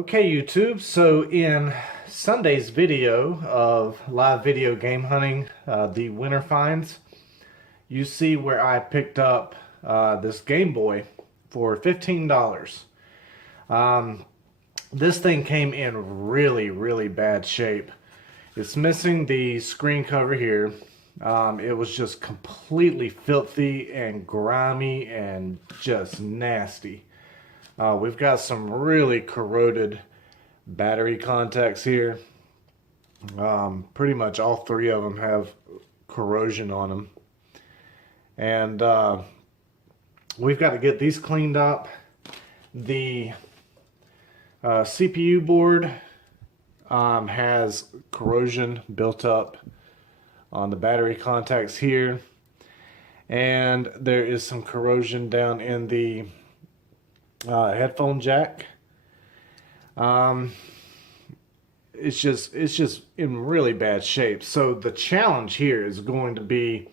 Okay, YouTube, so in Sunday's video of live video game hunting, the winter finds, you see where I picked up this Game Boy for $15. This thing came in really bad shape. It's missing the screen cover here. It was just completely filthy and grimy and just nasty. We've got some really corroded battery contacts here. Pretty much all three of them have corrosion on them. And we've got to get these cleaned up. The CPU board has corrosion built up on the battery contacts here. And there is some corrosion down in the headphone jack. It's just in really bad shape. So the challenge here is going to be,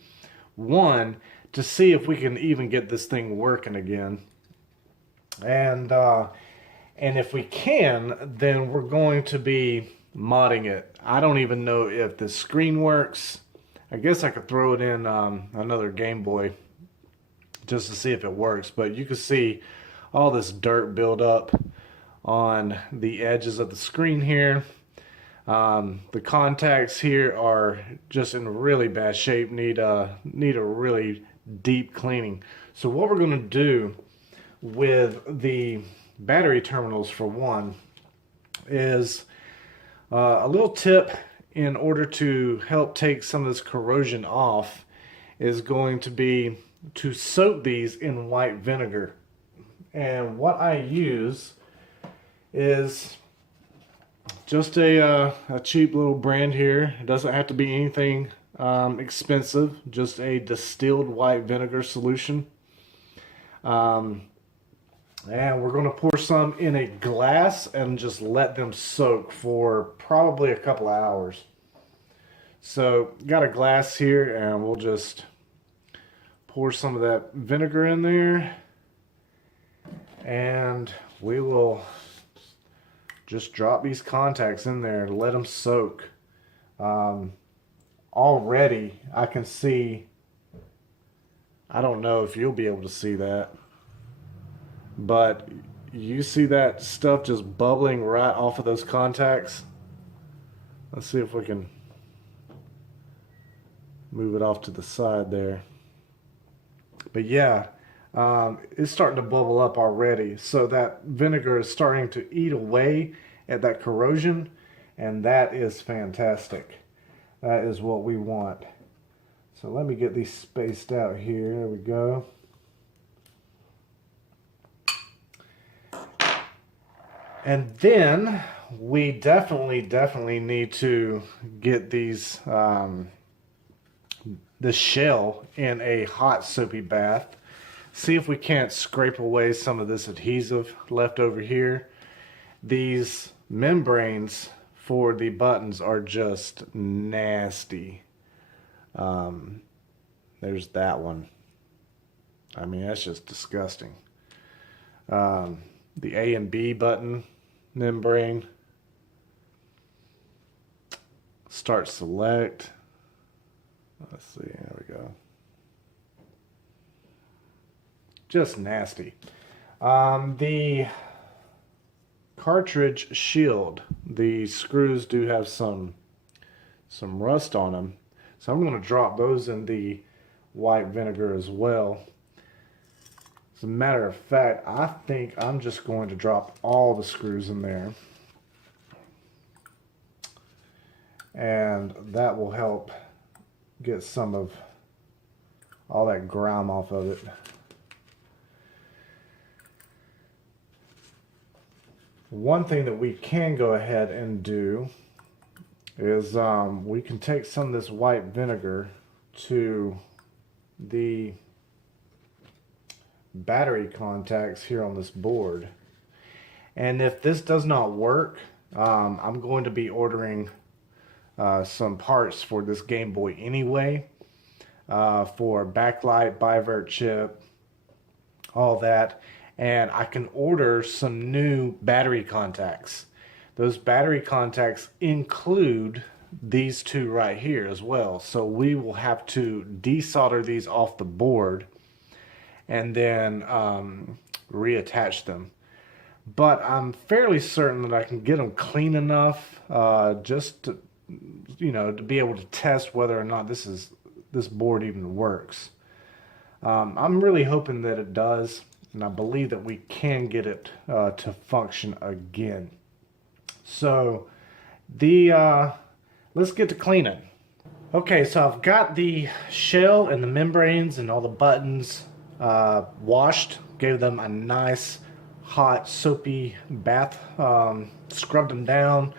one, to see if we can even get this thing working again, and if we can, then we're going to be modding it. I don't even know if the screen works. I guess I could throw it in another Game Boy just to see if it works, but you can see all this dirt build up on the edges of the screen here. The contacts here are just in really bad shape, need a really deep cleaning. So what we're going to do with the battery terminals, for one, is a little tip in order to help take some of this corrosion off is going to be to soak these in white vinegar. And what I use is just a cheap little brand here. It doesn't have to be anything expensive, just a distilled white vinegar solution. And we're going to pour some in a glass and just let them soak for probably a couple of hours. So got a glass here, and we'll just pour some of that vinegar in there. And we will just drop these contacts in there and let them soak. Already I can see, I don't know if you'll be able to see that, but you see that stuff just bubbling right off of those contacts. Let's see if we can move it off to the side there. But yeah, it's starting to bubble up already. So that vinegar is starting to eat away at that corrosion, and that is fantastic. That is what we want. So let me get these spaced out here. There we go. And then we definitely need to get these the shell in a hot soapy bath. See if we can't scrape away some of this adhesive left over here. These membranes for the buttons are just nasty. There's that one. I mean, that's just disgusting. The A and B button membrane. Start select. Let's see, there we go. Just nasty. The cartridge shield, the screws do have some rust on them, so I'm going to drop those in the white vinegar as well. As a matter of fact, I think I'm just going to drop all the screws in there, and that will help get some of all that grime off of it. One thing that we can go ahead and do is we can take some of this white vinegar to the battery contacts here on this board. And if this does not work, I'm going to be ordering some parts for this Game Boy anyway, for backlight, bivert chip, all that. and I can order some new battery contacts. Those battery contacts include these two right here as well. So we will have to desolder these off the board and then reattach them. But I'm fairly certain that I can get them clean enough just to, to be able to test whether or not this board even works. I'm really hoping that it does, and I believe that we can get it to function again. So let's get to cleaning. Okay, so I've got the shell and the membranes and all the buttons washed. Gave them a nice hot soapy bath, scrubbed them down.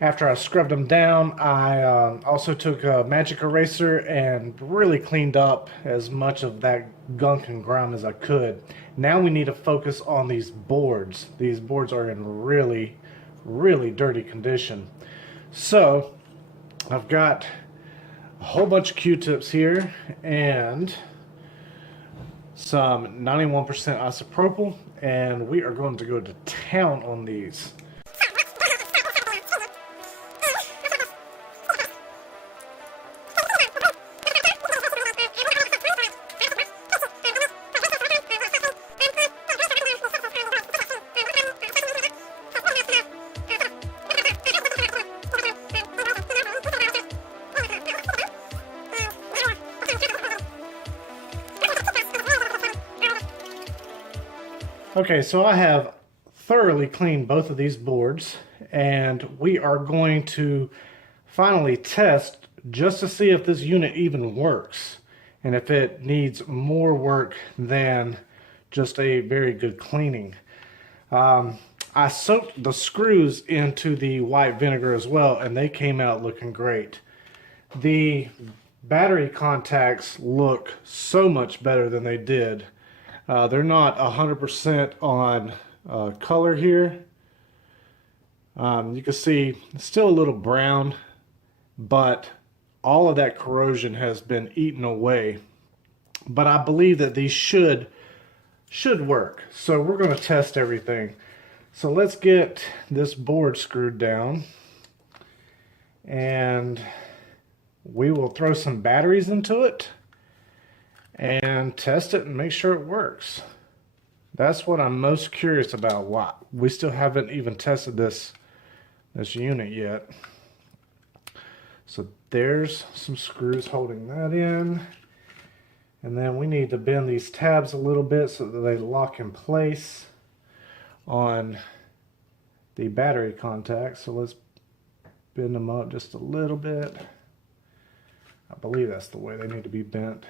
After I scrubbed them down, I also took a magic eraser and really cleaned up as much of that gunk and grime as I could. Now we need to focus on these boards. These boards are in really, really dirty condition. So I've got a whole bunch of Q-tips here and some 91% isopropyl, and we are going to go to town on these. Okay, so I have thoroughly cleaned both of these boards, and we are going to finally test just to see if this unit even works and if it needs more work than just a very good cleaning. I soaked the screws into the white vinegar as well, and they came out looking great. The battery contacts look so much better than they did. They're not 100% on color here. You can see it's still a little brown, but all of that corrosion has been eaten away. But I believe that these should work. So we're going to test everything. So let's get this board screwed down, and we will throw some batteries into it and test it and make sure it works. That's what I'm most curious about. Why we still haven't even tested this unit yet. So there's some screws holding that in, and then we need to bend these tabs a little bit so that they lock in place on the battery contacts. So let's bend them up just a little bit. I believe that's the way they need to be bent.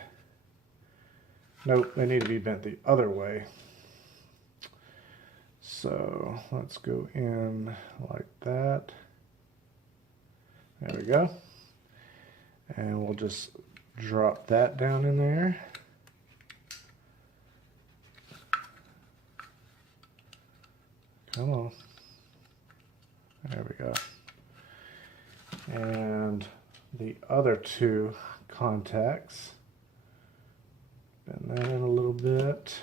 Nope, they need to be bent the other way. So let's go in like that. There we go. And we'll just drop that down in there. Come on. There we go. And the other two contacts. Bend that in a little bit.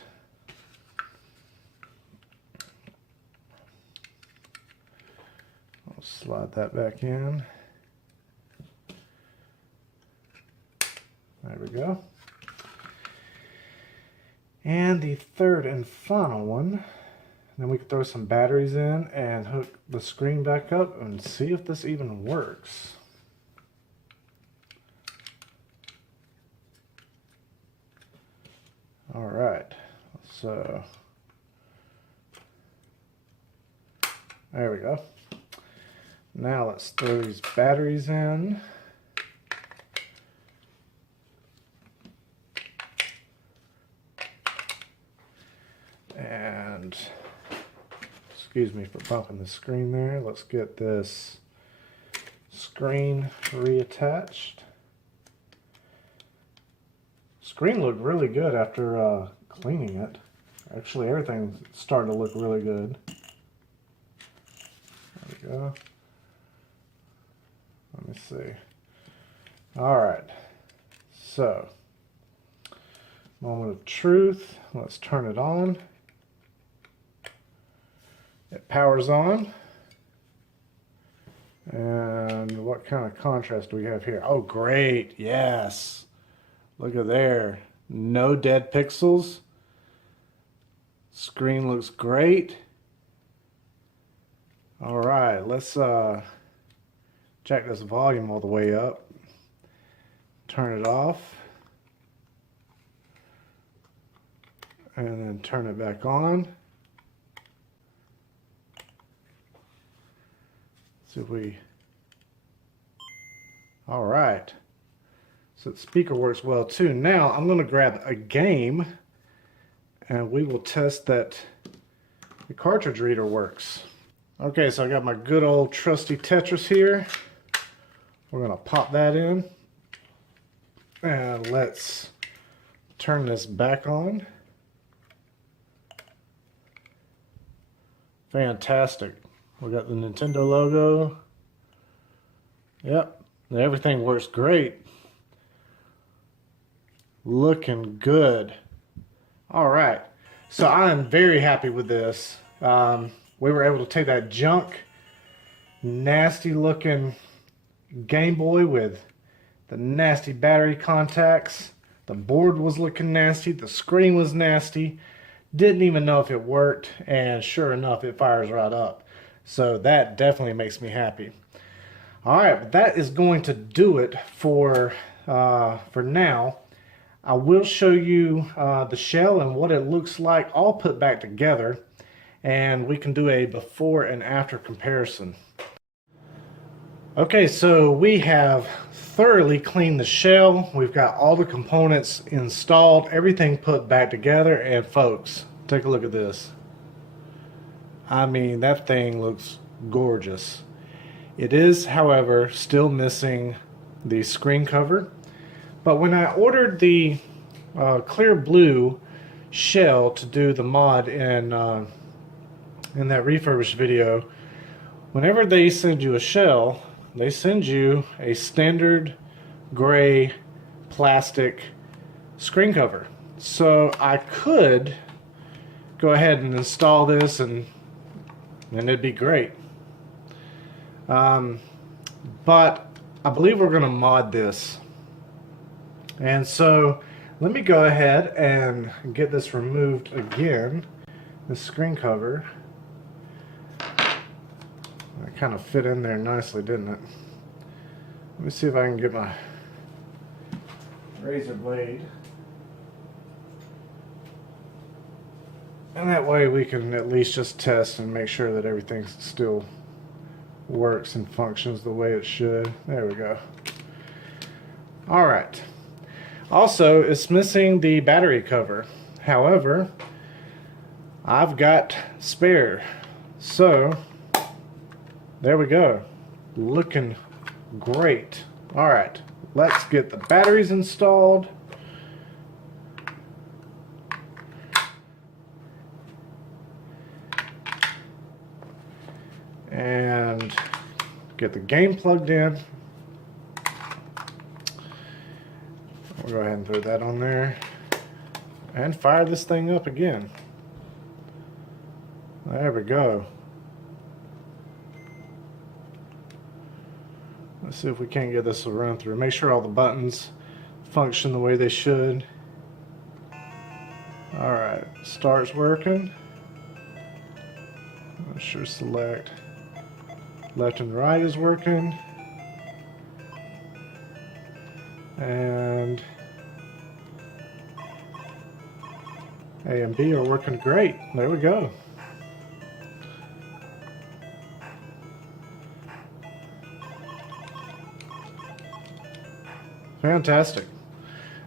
I'll slide that back in. There we go. And the third and final one. Then we can throw some batteries in and hook the screen back up and see if this even works. All right, so there we go. Now let's throw these batteries in. And excuse me for bumping the screen there. Let's get this screen reattached. Screen looked really good after cleaning it. Actually, everything's starting to look really good. There we go. Let me see. All right. So, moment of truth. Let's turn it on. It powers on. And what kind of contrast do we have here? Oh, great. Yes. Look at there. No dead pixels. Screen looks great. All right, let's jack this volume all the way up. Turn it off. And then turn it back on. See if we... All right. So the speaker works well too. Now I'm going to grab a game and we will test that the cartridge reader works. Okay, so I got my good old trusty Tetris here. We're going to pop that in. And let's turn this back on. Fantastic. We got the Nintendo logo. Yep, everything works great. Looking good. All right, so I am very happy with this. We were able to take that junk, nasty looking Game Boy with the nasty battery contacts. The board was looking nasty. The screen was nasty. Didn't even know if it worked, and sure enough, it fires right up. So that definitely makes me happy. All right, that is going to do it for now. I will show you the shell and what it looks like all put back together, and we can do a before and after comparison. Okay, so we have thoroughly cleaned the shell. We've got all the components installed, everything put back together, and folks, take a look at this. I mean, that thing looks gorgeous. It is, however, still missing the screen cover. But when I ordered the clear blue shell to do the mod in that refurbished video, whenever they send you a shell, they send you a standard gray plastic screen cover. So I could go ahead and install this and it'd be great. But I believe we're going to mod this. And so let me go ahead and get this removed again. The screen cover. That kind of fit in there nicely, didn't it? Let me see if I can get my razor blade. And that way we can at least just test and make sure that everything still works and functions the way it should. There we go. Alright. Also, it's missing the battery cover. However, I've got spare. So, there we go. Looking great. Alright, let's get the batteries installed. And get the game plugged in. We'll go ahead and throw that on there and fire this thing up again. There we go. Let's see if we can't get this to run through. Make sure all the buttons function the way they should. Alright, start's working. I'm sure select. Left and right is working. And A and B are working great. There we go. Fantastic.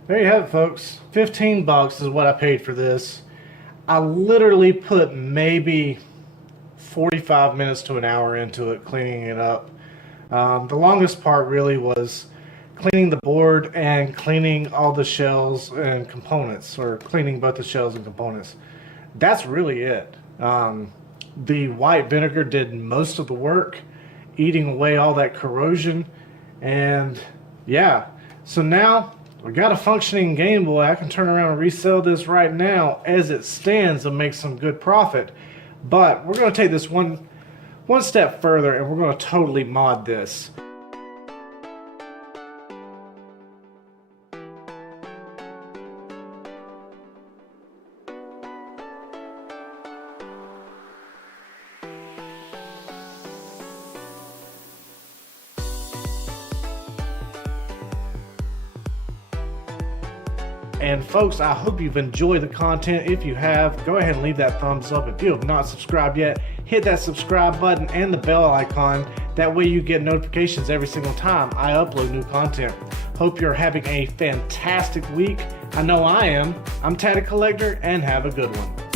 There you have it, folks. 15 bucks is what I paid for this. I literally put maybe 45 minutes to an hour into it, cleaning it up. The longest part really was cleaning the board and cleaning all the shells and components, or cleaning both the shells and components. That's really it. The white vinegar did most of the work, eating away all that corrosion. And yeah, so now we got a functioning Game Boy. I can turn around and resell this right now as it stands and make some good profit. But we're going to take this one step further, and we're going to totally mod this. And folks, I hope you've enjoyed the content. If you have, go ahead and leave that thumbs up. If you have not subscribed yet, hit that subscribe button and the bell icon. That way you get notifications every single time I upload new content. Hope you're having a fantastic week. I know I am. I'm Tatted Collector, and have a good one.